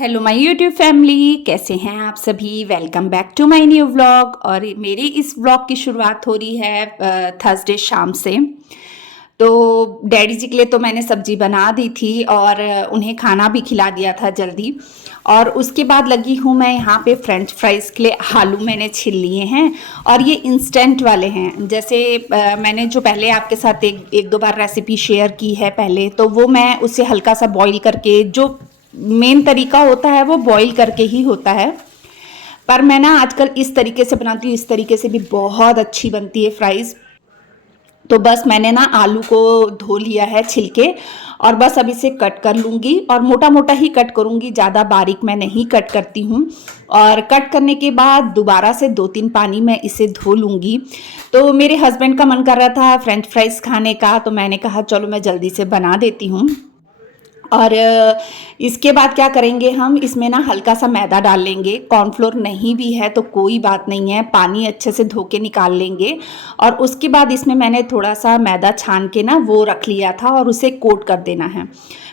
Hello my YouTube family, कैसे हैं आप सभी। Welcome back to my new vlog. और मेरी इस व्लॉग की शुरुआत हो रही है थर्सडे शाम से। तो डैडी जी के लिए तो मैंने सब्जी बना दी थी और उन्हें खाना भी खिला दिया था जल्दी। और उसके बाद लगी हूँ मैं यहाँ पे फ्रेंच फ्राइज़ के लिए। आलू मैंने छील लिए हैं और ये इंस्टेंट वाले हैं। जैसे मैंने जो पहले आपके साथ एक दो बार रेसिपी शेयर की है पहले, तो वो मैं उसे हल्का सा बॉईल करके, जो मेन तरीका होता है वो बॉईल करके ही होता है, पर मैं ना आजकल इस तरीके से बनाती हूँ। इस तरीके से भी बहुत अच्छी बनती है फ्राइज़। तो बस मैंने ना आलू को धो लिया है छिलके, और बस अब इसे कट कर लूँगी और मोटा मोटा ही कट करूँगी, ज़्यादा बारीक मैं नहीं कट करती हूँ। और कट करने के बाद दोबारा से 2-3 पानी में इसे धो लूँगी। तो मेरे हस्बैंड का मन कर रहा था फ्रेंच फ्राइज़ खाने का, तो मैंने कहा चलो मैं जल्दी से बना देती हूँ। और इसके बाद क्या करेंगे, हम इसमें ना हल्का सा मैदा डाल लेंगे। कॉर्नफ्लोर नहीं भी है तो कोई बात नहीं है, पानी अच्छे से धो के निकाल लेंगे। और उसके बाद इसमें मैंने थोड़ा सा मैदा छान के ना वो रख लिया था और उसे कोट कर देना है,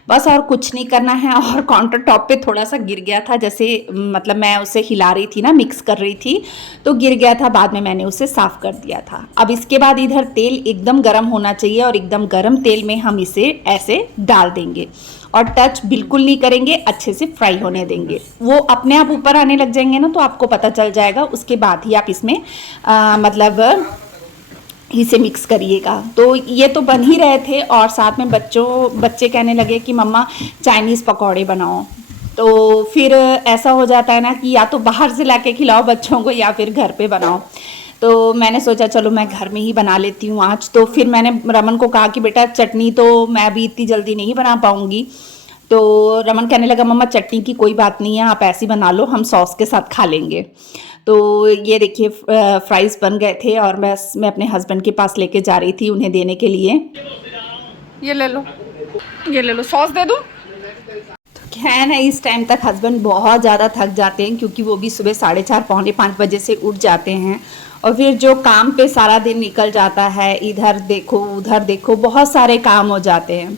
बस और कुछ नहीं करना है। और काउंटर टॉप पे थोड़ा सा गिर गया था, जैसे मतलब मैं उसे हिला रही थी ना, मिक्स कर रही थी तो गिर गया था। बाद में मैंने उसे साफ़ कर दिया था। अब इसके बाद इधर तेल एकदम गर्म होना चाहिए और एकदम गर्म तेल में हम इसे ऐसे डाल देंगे और टच बिल्कुल नहीं करेंगे, अच्छे से फ्राई होने देंगे। वो अपने आप ऊपर आने लग जाएंगे ना, तो आपको पता चल जाएगा। उसके बाद ही आप इसमें मतलब इसे मिक्स करिएगा। तो ये तो बन ही रहे थे और साथ में बच्चे कहने लगे कि मम्मा चाइनीज़ पकौड़े बनाओ। तो फिर ऐसा हो जाता है ना कि या तो बाहर से लाके खिलाओ बच्चों को या फिर घर पे बनाओ। तो मैंने सोचा चलो मैं घर में ही बना लेती हूँ आज। तो फिर मैंने रमन को कहा कि बेटा चटनी तो मैं अभी इतनी जल्दी नहीं बना पाऊँगी। तो रमन कहने लगा मम्मा चटनी की कोई बात नहीं है, आप ऐसी बना लो, हम सॉस के साथ खा लेंगे। तो ये देखिए फ्राइज़ बन गए थे और मैं अपने हस्बैंड के पास लेके जा रही थी उन्हें देने के लिए। ये ले लो, ये ले लो, सॉस दे दूँ। है ना, इस टाइम तक हस्बैंड बहुत ज़्यादा थक जाते हैं, क्योंकि वो भी सुबह 4:30 पौने 5 बजे से उठ जाते हैं। और फिर जो काम पे सारा दिन निकल जाता है, इधर देखो उधर देखो, बहुत सारे काम हो जाते हैं।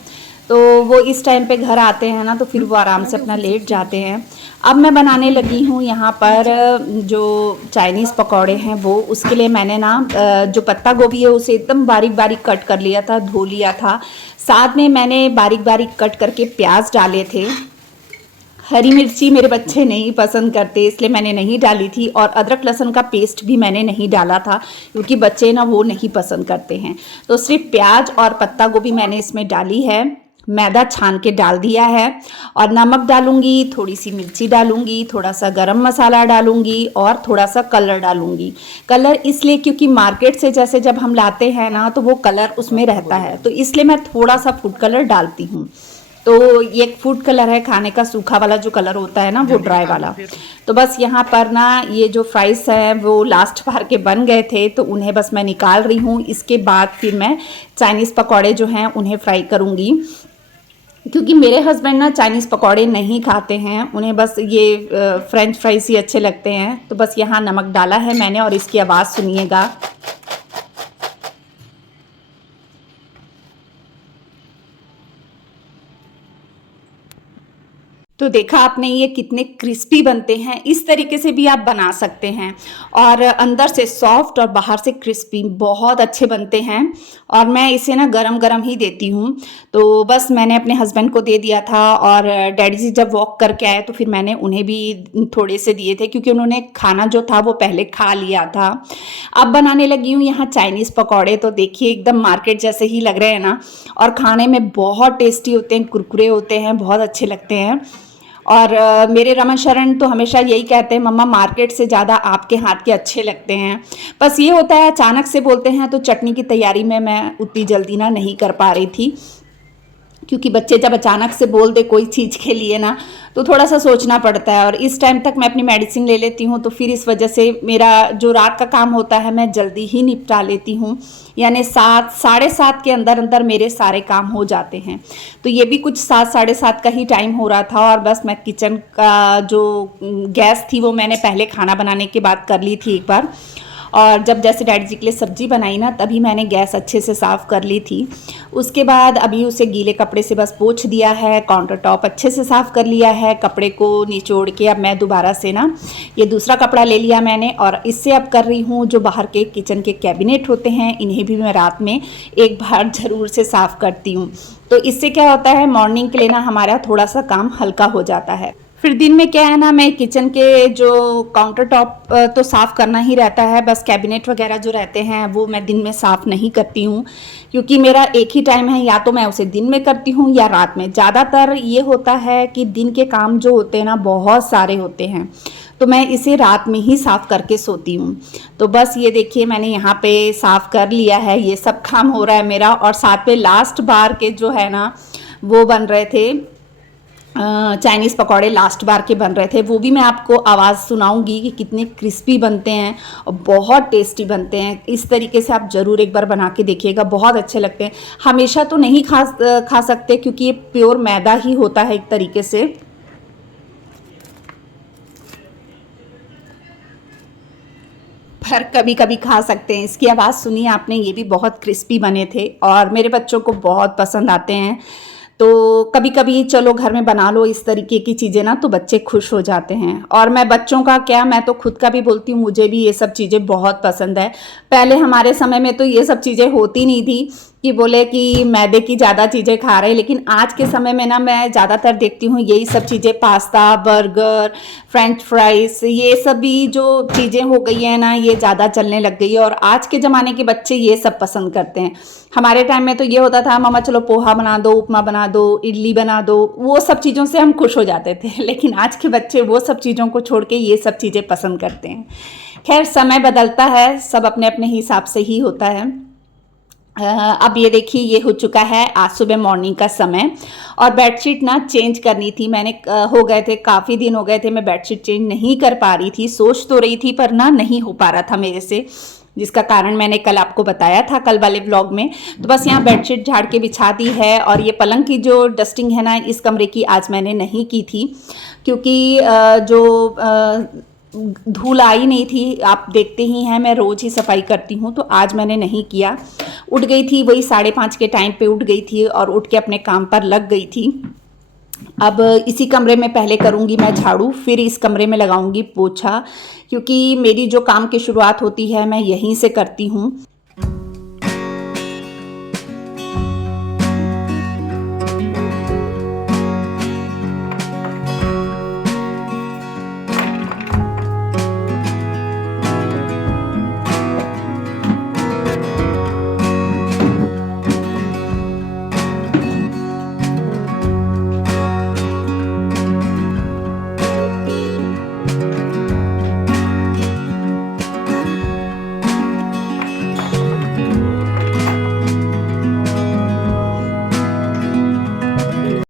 तो वो इस टाइम पे घर आते हैं ना, तो फिर वो आराम से अपना लेट जाते हैं। अब मैं बनाने लगी हूँ यहाँ पर जो चाइनीज़ पकौड़े हैं वो। उसके लिए मैंने ना जो पत्ता गोभी है उसे एकदम बारीक बारीक कट कर लिया था, धो लिया था। साथ में मैंने बारीक बारीक कट करके प्याज डाले थे। हरी मिर्ची मेरे बच्चे नहीं पसंद करते, इसलिए मैंने नहीं डाली थी। और अदरक लहसुन का पेस्ट भी मैंने नहीं डाला था, क्योंकि बच्चे ना वो नहीं पसंद करते हैं। तो सिर्फ प्याज और पत्ता गोभी मैंने इसमें डाली है। मैदा छान के डाल दिया है और नमक डालूंगी, थोड़ी सी मिर्ची डालूंगी, थोड़ा सा गरम मसाला डालूंगी और थोड़ा सा कलर डालूंगी। कलर इसलिए क्योंकि मार्केट से जैसे जब हम लाते हैं ना, तो वो कलर उसमें रहता है, तो इसलिए मैं थोड़ा सा फूड कलर डालती हूँ। तो ये फूड कलर है, खाने का सूखा वाला जो कलर होता है ना, वो ड्राई वाला। तो बस यहाँ पर ना ये जो फ्राइज़ है वो लास्ट बार के बन गए थे, तो उन्हें बस मैं निकाल रही हूँ। इसके बाद फिर मैं चाइनीज़ पकौड़े जो हैं उन्हें फ्राई करूँगी, क्योंकि मेरे हस्बैंड ना चाइनीज़ पकौड़े नहीं खाते हैं, उन्हें बस ये फ्रेंच फ्राइज़ ही अच्छे लगते हैं। तो बस यहाँ नमक डाला है मैंने और इसकी आवाज़ सुनिएगा। तो देखा आपने ये कितने क्रिस्पी बनते हैं। इस तरीके से भी आप बना सकते हैं, और अंदर से सॉफ्ट और बाहर से क्रिस्पी बहुत अच्छे बनते हैं। और मैं इसे ना गरम गरम ही देती हूँ। तो बस मैंने अपने हस्बैंड को दे दिया था, और डैडी जी जब वॉक करके आए तो फिर मैंने उन्हें भी थोड़े से दिए थे, क्योंकि उन्होंने खाना जो था वो पहले खा लिया था। अब बनाने लगी हूँ यहाँ चाइनीज़ पकौड़े। तो देखिए एकदम मार्केट जैसे ही लग रहे हैं ना, और खाने में बहुत टेस्टी होते हैं, कुरकुरे होते हैं, बहुत अच्छे लगते हैं। और मेरे रमन शरण तो हमेशा यही कहते हैं मम्मा मार्केट से ज़्यादा आपके हाथ के अच्छे लगते हैं। बस ये होता है अचानक से बोलते हैं, तो चटनी की तैयारी में मैं उतनी जल्दी ना नहीं कर पा रही थी, क्योंकि बच्चे जब अचानक से बोल दे कोई चीज़ के लिए ना, तो थोड़ा सा सोचना पड़ता है। और इस टाइम तक मैं अपनी मेडिसिन ले लेती हूँ, तो फिर इस वजह से मेरा जो रात का काम होता है मैं जल्दी ही निपटा लेती हूँ। यानी 7 साढ़े 7 के अंदर अंदर मेरे सारे काम हो जाते हैं। तो ये भी कुछ 7 साढ़े 7 का ही टाइम हो रहा था, और बस मैं किचन का जो गैस थी वो मैंने पहले खाना बनाने के बाद कर ली थी एक बार। और जब जैसे डैडी जी के लिए सब्जी बनाई ना तभी मैंने गैस अच्छे से साफ़ कर ली थी। उसके बाद अभी उसे गीले कपड़े से बस पोंछ दिया है, काउंटर टॉप अच्छे से साफ़ कर लिया है, कपड़े को निचोड़ के अब मैं दोबारा से ना ये दूसरा कपड़ा ले लिया मैंने और इससे अब कर रही हूँ जो बाहर के किचन के कैबिनेट होते हैं इन्हें भी मैं रात में एक बार ज़रूर से साफ़ करती हूँ। तो इससे क्या होता है मॉर्निंग के लिए ना हमारा थोड़ा सा काम हल्का हो जाता है। फिर दिन में क्या है ना मैं किचन के जो काउंटर टॉप तो साफ़ करना ही रहता है, बस कैबिनेट वगैरह जो रहते हैं वो मैं दिन में साफ़ नहीं करती हूँ क्योंकि मेरा एक ही टाइम है, या तो मैं उसे दिन में करती हूँ या रात में। ज़्यादातर ये होता है कि दिन के काम जो होते हैं ना बहुत सारे होते हैं तो मैं इसे रात में ही साफ़ करके सोती हूँ। तो बस ये देखिए मैंने यहाँ पे साफ़ कर लिया है, ये सब काम हो रहा है मेरा। और साथ में लास्ट बार के जो है ना वो बन रहे थे चाइनीज़ पकौड़े, लास्ट बार के बन रहे थे, वो भी मैं आपको आवाज़ सुनाऊंगी कि कितने क्रिस्पी बनते हैं और बहुत टेस्टी बनते हैं। इस तरीके से आप ज़रूर एक बार बना के देखिएगा, बहुत अच्छे लगते हैं। हमेशा तो नहीं खा सकते क्योंकि ये प्योर मैदा ही होता है एक तरीके से, पर कभी कभी खा सकते हैं। इसकी आवाज़ सुनी आपने, ये भी बहुत क्रिस्पी बने थे और मेरे बच्चों को बहुत पसंद आते हैं। तो कभी कभी चलो घर में बना लो इस तरीके की चीज़ें ना तो बच्चे खुश हो जाते हैं। और मैं बच्चों का क्या, मैं तो खुद का भी बोलती हूँ, मुझे भी ये सब चीज़ें बहुत पसंद है। पहले हमारे समय में तो ये सब चीज़ें होती नहीं थी कि बोले कि मैदे की ज़्यादा चीज़ें खा रहे हैं, लेकिन आज के समय में ना मैं ज़्यादातर देखती हूँ यही सब चीज़ें, पास्ता, बर्गर, फ्रेंच फ्राइज, ये सभी जो चीज़ें हो गई हैं ना ये ज़्यादा चलने लग गई है और आज के ज़माने के बच्चे ये सब पसंद करते हैं। हमारे टाइम में तो ये होता था मम्मा चलो पोहा बना दो, उपमा बना दो, इडली बना दो, वो सब चीज़ों से हम खुश हो जाते थे। लेकिन आज के बच्चे वो सब चीज़ों को छोड़ के ये सब चीज़ें पसंद करते हैं। खैर समय बदलता है, सब अपने अपने हिसाब से ही होता है। अब ये देखिए ये हो चुका है आज सुबह मॉर्निंग का समय और बेडशीट ना चेंज करनी थी मैंने। हो गए थे, काफ़ी दिन हो गए थे मैं बेडशीट चेंज नहीं कर पा रही थी, सोच तो रही थी पर ना नहीं हो पा रहा था मेरे से, जिसका कारण मैंने कल आपको बताया था कल वाले व्लॉग में। तो बस यहाँ बेडशीट झाड़ के बिछा दी है और ये पलंग की जो डस्टिंग है ना इस कमरे की आज मैंने नहीं की थी क्योंकि जो धूल आई नहीं थी। आप देखते ही हैं मैं रोज़ ही सफाई करती हूँ, तो आज मैंने नहीं किया। उठ गई थी वही 5:30 के टाइम पे उठ गई थी और उठ के अपने काम पर लग गई थी। अब इसी कमरे में पहले करूँगी मैं झाड़ू, फिर इस कमरे में लगाऊंगी पोछा, क्योंकि मेरी जो काम की शुरुआत होती है मैं यहीं से करती हूँ।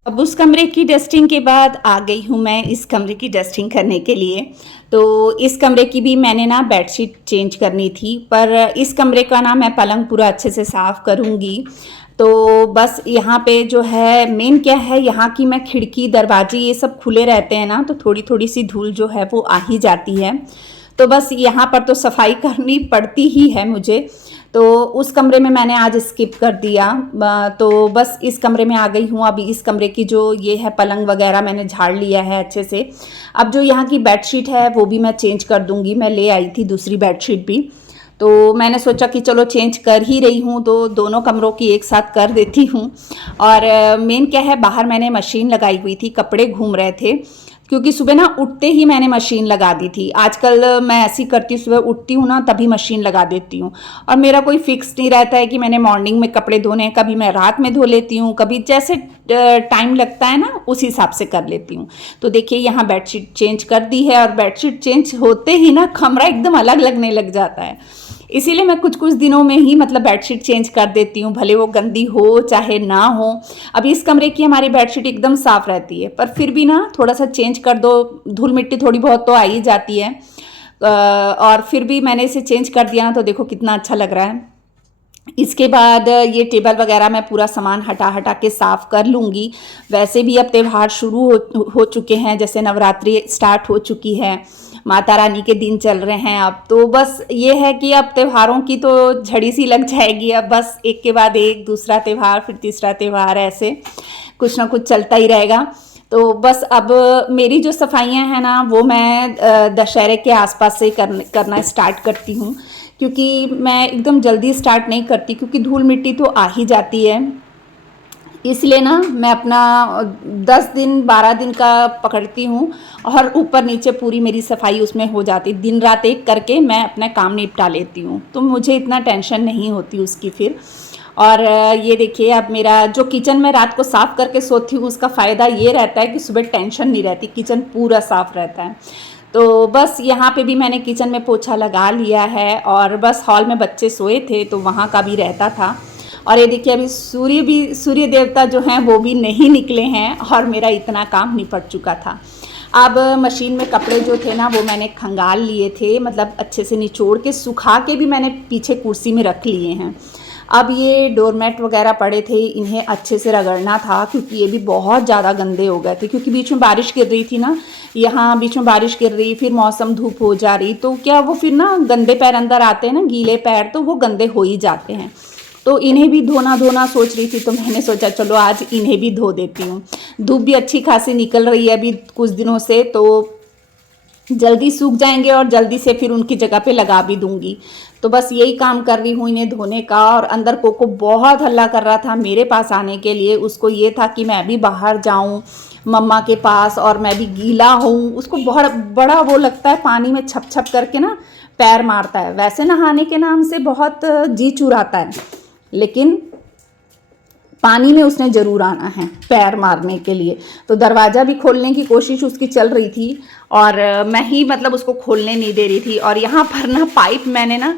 अब उस कमरे की डस्टिंग के बाद आ गई हूँ मैं इस कमरे की डस्टिंग करने के लिए। तो इस कमरे की भी मैंने ना बेडशीट चेंज करनी थी, पर इस कमरे का ना मैं पलंग पूरा अच्छे से साफ़ करूँगी। तो बस यहाँ पे जो है मेन क्या है, यहाँ की मैं खिड़की दरवाजे ये सब खुले रहते हैं ना तो थोड़ी थोड़ी सी धूल जो है वो आ ही जाती है। तो बस यहाँ पर तो सफाई करनी पड़ती ही है मुझे। तो उस कमरे में मैंने आज स्किप कर दिया, तो बस इस कमरे में आ गई हूँ। अभी इस कमरे की जो ये है पलंग वगैरह मैंने झाड़ लिया है अच्छे से। अब जो यहाँ की बेडशीट है वो भी मैं चेंज कर दूँगी, मैं ले आई थी दूसरी बेडशीट भी, तो मैंने सोचा कि चलो चेंज कर ही रही हूँ तो दोनों कमरों की एक साथ कर देती हूँ। और मेन क्या है, बाहर मैंने मशीन लगाई हुई थी, कपड़े घूम रहे थे क्योंकि सुबह ना उठते ही मैंने मशीन लगा दी थी। आजकल मैं ऐसी करती हूँ, सुबह उठती हूँ ना तभी मशीन लगा देती हूँ और मेरा कोई फिक्स नहीं रहता है कि मैंने मॉर्निंग में कपड़े धोने हैं, कभी मैं रात में धो लेती हूँ, कभी जैसे टाइम लगता है ना उस हिसाब से कर लेती हूँ। तो देखिए यहाँ बेडशीट चेंज कर दी है और बेडशीट चेंज होते ही ना कमरा एकदम अलग लगने लग जाता है, इसीलिए मैं कुछ कुछ दिनों में ही मतलब बेडशीट चेंज कर देती हूँ, भले वो गंदी हो चाहे ना हो। अभी इस कमरे की हमारी बेडशीट एकदम साफ़ रहती है, पर फिर भी ना थोड़ा सा चेंज कर दो, धूल मिट्टी थोड़ी बहुत तो आ ही जाती है। और फिर भी मैंने इसे चेंज कर दिया ना तो देखो कितना अच्छा लग रहा है। इसके बाद ये टेबल वगैरह मैं पूरा सामान हटा हटा के साफ़ कर लूँगी। वैसे भी अब त्यौहार शुरू हो चुके हैं, जैसे नवरात्रि स्टार्ट हो चुकी है माता रानी के दिन चल रहे हैं अब, तो बस ये है कि अब त्योहारों की तो झड़ी सी लग जाएगी। अब बस एक के बाद एक, दूसरा त्यौहार फिर तीसरा त्यौहार, ऐसे कुछ ना कुछ चलता ही रहेगा। तो बस अब मेरी जो सफाइयाँ हैं ना वो मैं दशहरे के आसपास से करना स्टार्ट करती हूँ, क्योंकि मैं एकदम जल्दी स्टार्ट नहीं करती, क्योंकि धूल मिट्टी तो आ ही जाती है। इसलिए ना मैं अपना 10 दिन 12 दिन का पकड़ती हूँ और ऊपर नीचे पूरी मेरी सफाई उसमें हो जाती। दिन रात एक करके मैं अपना काम निपटा लेती हूँ, तो मुझे इतना टेंशन नहीं होती उसकी फिर। और ये देखिए, अब मेरा जो किचन में रात को साफ़ करके सोती हूँ उसका फ़ायदा ये रहता है कि सुबह टेंशन नहीं रहती, किचन पूरा साफ़ रहता है। तो बस यहाँ पे भी मैंने किचन में पोछा लगा लिया है, और बस हॉल में बच्चे सोए थे तो वहाँ का भी रहता था। और ये देखिए, अभी सूर्य देवता जो हैं वो भी नहीं निकले हैं और मेरा इतना काम निपट चुका था। अब मशीन में कपड़े जो थे ना वो मैंने खंगाल लिए थे, मतलब अच्छे से निचोड़ के सुखा के भी मैंने पीछे कुर्सी में रख लिए हैं। अब ये डोरमेट वगैरह पड़े थे, इन्हें अच्छे से रगड़ना था, क्योंकि ये भी बहुत ज़्यादा गंदे हो गए थे, क्योंकि बीच में बारिश गिर रही थी ना, यहाँ बीच में बारिश गिर रही, फिर मौसम धूप हो जा रही, तो क्या वो फिर ना गंदे पैर अंदर आते हैं ना, गीले पैर, तो वो गंदे हो ही जाते हैं। तो इन्हें भी धोना सोच रही थी, तो मैंने सोचा चलो आज इन्हें भी धो देती हूँ। धूप भी अच्छी खासी निकल रही है अभी कुछ दिनों से, तो जल्दी सूख जाएंगे और जल्दी से फिर उनकी जगह पे लगा भी दूंगी। तो बस यही काम कर रही हूँ इन्हें धोने का। और अंदर कोको बहुत हल्ला कर रहा था मेरे पास आने के लिए, उसको ये था कि मैं भी बाहर जाऊँ मम्मा के पास, और मैं भी गीला हूँ। उसको बहुत बड़ा वो लगता है, पानी में छप छप करके ना पैर मारता है। वैसे नहाने के नाम से बहुत जी चुराता है, लेकिन पानी में उसने ज़रूर आना है पैर मारने के लिए। तो दरवाज़ा भी खोलने की कोशिश उसकी चल रही थी, और मैं ही मतलब उसको खोलने नहीं दे रही थी। और यहाँ पर ना पाइप मैंने ना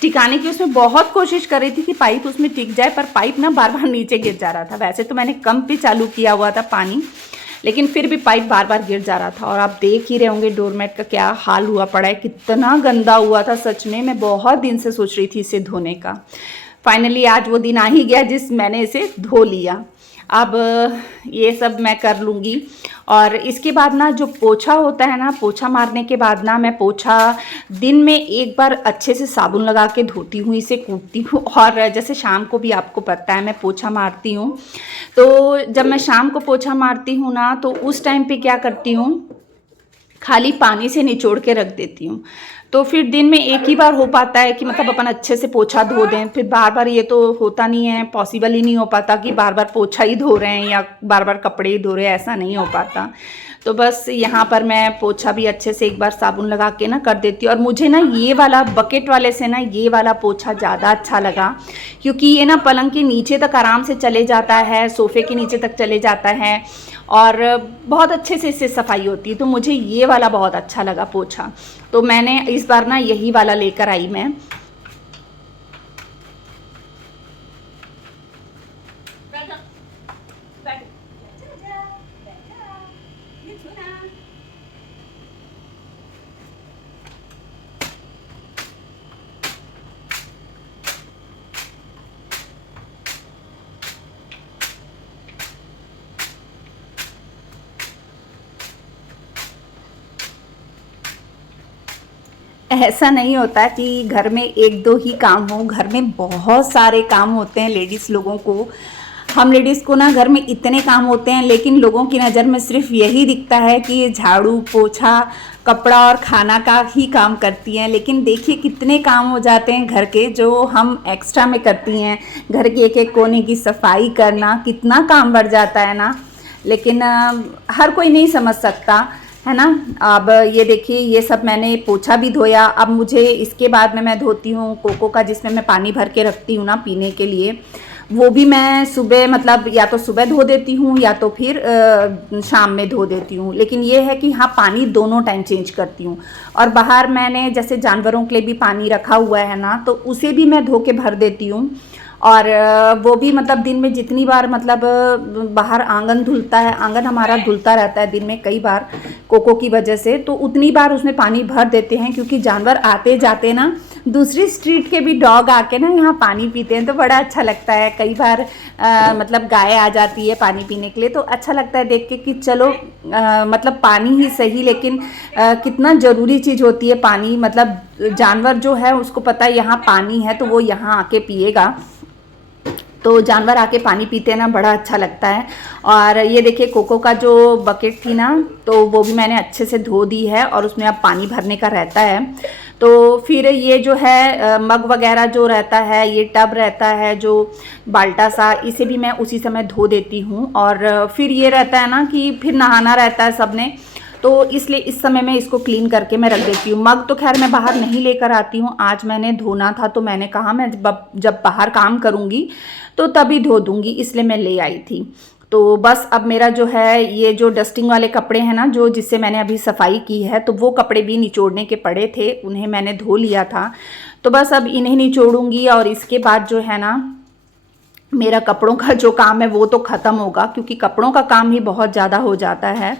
टिकाने की उसमें बहुत कोशिश कर रही थी कि पाइप उसमें टिक जाए, पर पाइप ना बार बार नीचे गिर जा रहा था। वैसे तो मैंने कम पे चालू किया हुआ था पानी, लेकिन फिर भी पाइप बार बार गिर जा रहा था। और आप देख ही रहे होंगे डोरमेट का क्या हाल हुआ पड़ा है, कितना गंदा हुआ था। सच में मैं बहुत दिन से सोच रही थी इसे धोने का। फाइनली आज वो दिन आ ही गया जिस मैंने इसे धो लिया। अब ये सब मैं कर लूँगी। और इसके बाद ना जो पोछा होता है ना, पोछा मारने के बाद ना मैं पोछा दिन में एक बार अच्छे से साबुन लगा के धोती हूँ, इसे कूटती हूँ। और जैसे शाम को भी आपको पता है मैं पोछा मारती हूँ, तो जब मैं शाम को पोछा मारती हूँ ना तो उस टाइम पे क्या करती हूँ, खाली पानी से निचोड़ के रख देती हूँ। तो फिर दिन में एक ही बार हो पाता है कि मतलब अपन अच्छे से पोछा धो दें। फिर बार बार ये तो होता नहीं है, पॉसिबल ही नहीं हो पाता कि बार बार पोछा ही धो रहे हैं या बार बार कपड़े ही धो रहे हैं, ऐसा नहीं हो पाता। तो बस यहाँ पर मैं पोछा भी अच्छे से एक बार साबुन लगा के ना कर देती हूँ। और मुझे ना ये वाला बकेट वाले से ना ये वाला पोछा ज़्यादा अच्छा लगा, क्योंकि ये ना पलंग के नीचे तक आराम से चले जाता है, सोफ़े के नीचे तक चले जाता है, और बहुत अच्छे से इससे सफाई होती है। तो मुझे ये वाला बहुत अच्छा लगा पोछा, तो मैंने इस बार ना यही वाला लेकर आई मैं। ऐसा नहीं होता कि घर में एक दो ही काम हो, घर में बहुत सारे काम होते हैं लेडीज़ लोगों को। हम लेडीज़ को ना घर में इतने काम होते हैं, लेकिन लोगों की नज़र में सिर्फ यही दिखता है कि ये झाड़ू पोछा कपड़ा और खाना का ही काम करती हैं। लेकिन देखिए कितने काम हो जाते हैं घर के जो हम एक्स्ट्रा में करती हैं। घर के एक एक कोने की सफाई करना, कितना काम बढ़ जाता है ना। लेकिन हर कोई नहीं समझ सकता है ना। अब ये देखिए, ये सब मैंने पोछा भी धोया। अब मुझे इसके बाद में मैं धोती हूँ कोको का, जिसमें मैं पानी भर के रखती हूँ ना पीने के लिए। वो भी मैं सुबह मतलब या तो सुबह धो देती हूँ या तो फिर शाम में धो देती हूँ। लेकिन ये है कि हाँ, पानी दोनों टाइम चेंज करती हूँ। और बाहर मैंने जैसे जानवरों के लिए भी पानी रखा हुआ है ना, तो उसे भी मैं धो के भर देती हूँ। और वो भी मतलब दिन में जितनी बार मतलब बाहर आंगन धुलता है, आंगन हमारा धुलता रहता है दिन में कई बार कोको की वजह से, तो उतनी बार उसमें पानी भर देते हैं, क्योंकि जानवर आते जाते ना दूसरी स्ट्रीट के भी डॉग आके ना यहाँ पानी पीते हैं तो बड़ा अच्छा लगता है। कई बार मतलब गाय आ जाती है पानी पीने के लिए तो अच्छा लगता है देख के कि चलो मतलब पानी ही सही, लेकिन कितना ज़रूरी चीज़ होती है पानी। मतलब जानवर जो है उसको पता है यहाँ पानी है तो वो यहाँ आके पिएगा, तो जानवर आके पानी पीते हैं ना, बड़ा अच्छा लगता है। और ये देखिए कोको का जो बकेट थी ना, तो वो भी मैंने अच्छे से धो दी है और उसमें अब पानी भरने का रहता है। तो फिर ये जो है मग वगैरह जो रहता है, ये टब रहता है जो बाल्टा सा, इसे भी मैं उसी समय धो देती हूँ। और फिर ये रहता है ना कि फिर नहाना रहता है सबने, तो इसलिए इस समय मैं इसको क्लीन करके मैं रख देती हूँ। मग तो खैर मैं बाहर नहीं लेकर आती हूँ, आज मैंने धोना था तो मैंने कहा मैं जब बाहर काम करूँगी तो तभी धो दूँगी, इसलिए मैं ले आई थी। तो बस अब मेरा जो है ये जो डस्टिंग वाले कपड़े हैं ना, जो जिससे मैंने अभी सफाई की है, तो वो कपड़े भी निचोड़ने के पड़े थे, उन्हें मैंने धो लिया था। तो बस अब इन्हें निचोड़ूंगी और इसके बाद जो है ना मेरा कपड़ों का जो काम है वो तो ख़त्म होगा, क्योंकि कपड़ों का काम ही बहुत ज़्यादा हो जाता है।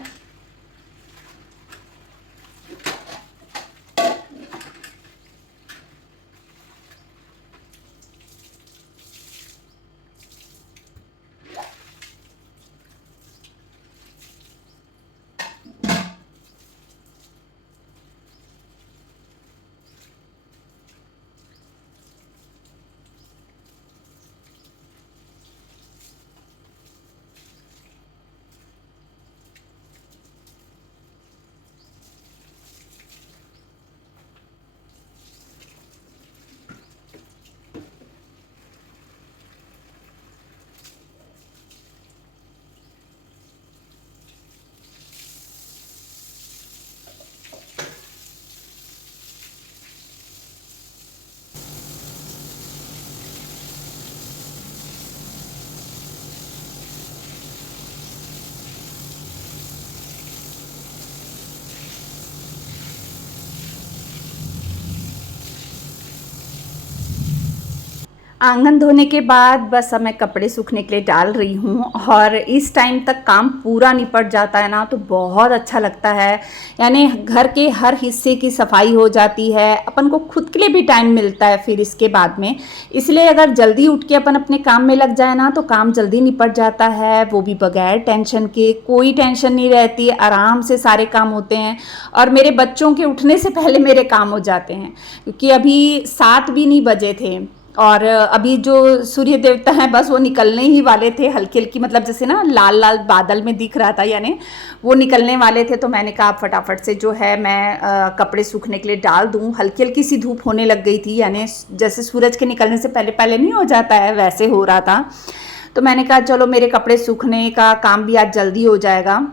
आंगन धोने के बाद बस अब मैं कपड़े सूखने के लिए डाल रही हूँ, और इस टाइम तक काम पूरा निपट जाता है ना तो बहुत अच्छा लगता है। यानी घर के हर हिस्से की सफाई हो जाती है, अपन को खुद के लिए भी टाइम मिलता है फिर इसके बाद में। इसलिए अगर जल्दी उठ के अपन अपने काम में लग जाए ना तो काम जल्दी निपट जाता है, वो भी बगैर टेंशन के। कोई टेंशन नहीं रहती, आराम से सारे काम होते हैं। और मेरे बच्चों के उठने से पहले मेरे काम हो जाते हैं, क्योंकि अभी 7 भी नहीं बजे थे और अभी जो सूर्य देवता हैं बस वो निकलने ही वाले थे। हल्की हल्की मतलब जैसे ना लाल लाल बादल में दिख रहा था, यानी वो निकलने वाले थे। तो मैंने कहा फटाफट से जो है मैं कपड़े सूखने के लिए डाल दूं। हल्की हल्की सी धूप होने लग गई थी, यानी जैसे सूरज के निकलने से पहले पहले नहीं हो जाता है, वैसे हो रहा था। तो मैंने कहा चलो मेरे कपड़े सूखने का काम भी आज जल्दी हो जाएगा।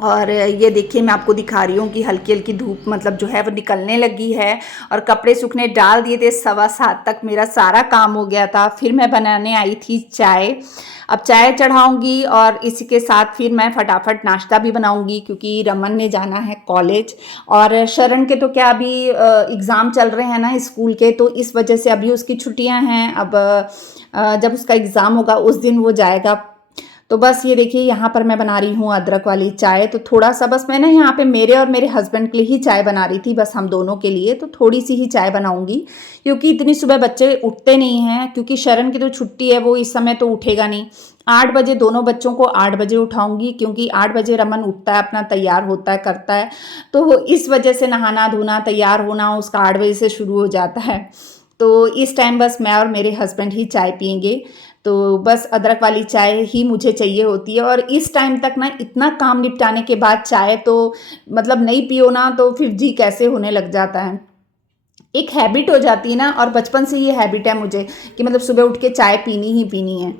और ये देखिए मैं आपको दिखा रही हूँ कि हल्की हल्की धूप मतलब जो है वो निकलने लगी है, और कपड़े सूखने डाल दिए थे। 7:15 तक मेरा सारा काम हो गया था। फिर मैं बनाने आई थी चाय। अब चाय चढ़ाऊंगी और इसी के साथ फिर मैं फटाफट नाश्ता भी बनाऊंगी, क्योंकि रमन ने जाना है कॉलेज। और शरण के तो क्या अभी एग्ज़ाम चल रहे हैं ना स्कूल के, तो इस वजह से अभी उसकी छुट्टियां हैं। अब जब उसका एग्ज़ाम होगा उस दिन वो जाएगा। तो बस ये देखिए यहाँ पर मैं बना रही हूँ अदरक वाली चाय। तो थोड़ा सा बस मैं ना यहाँ पे मेरे और मेरे हस्बैंड के लिए ही चाय बना रही थी, बस हम दोनों के लिए। तो थोड़ी सी ही चाय बनाऊंगी, क्योंकि इतनी सुबह बच्चे उठते नहीं हैं। क्योंकि शरण की तो छुट्टी है, वो इस समय तो उठेगा नहीं। 8 बजे दोनों बच्चों को 8 बजे उठाऊंगी, क्योंकि 8 बजे रमन उठता है, अपना तैयार होता है, करता है। तो इस वजह से नहाना धोना तैयार होना उसका 8 बजे से शुरू हो जाता है। तो इस टाइम बस मैं और मेरे हस्बैंड ही चाय पियेंगे। तो बस अदरक वाली चाय ही मुझे चाहिए होती है। और इस टाइम तक ना इतना काम निपटाने के बाद चाय तो मतलब नहीं पियो ना तो फिर जी कैसे होने लग जाता है। एक हैबिट हो जाती है ना, और बचपन से ये हैबिट है मुझे कि मतलब सुबह उठ के चाय पीनी ही पीनी है।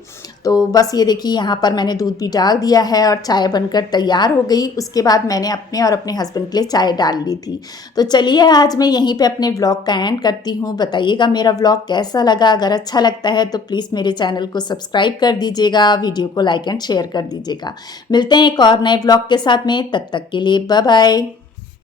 तो बस ये देखिए यहाँ पर मैंने दूध भी डाल दिया है और चाय बनकर तैयार हो गई। उसके बाद मैंने अपने और अपने हस्बैंड के लिए चाय डाल ली थी। तो चलिए आज मैं यहीं पे अपने व्लॉग का एंड करती हूँ। बताइएगा मेरा व्लॉग कैसा लगा। अगर अच्छा लगता है तो प्लीज़ मेरे चैनल को सब्सक्राइब कर दीजिएगा, वीडियो को लाइक एंड शेयर कर दीजिएगा। मिलते हैं एक और नए व्लॉग के साथ में, तब तक के लिए बाय बाय।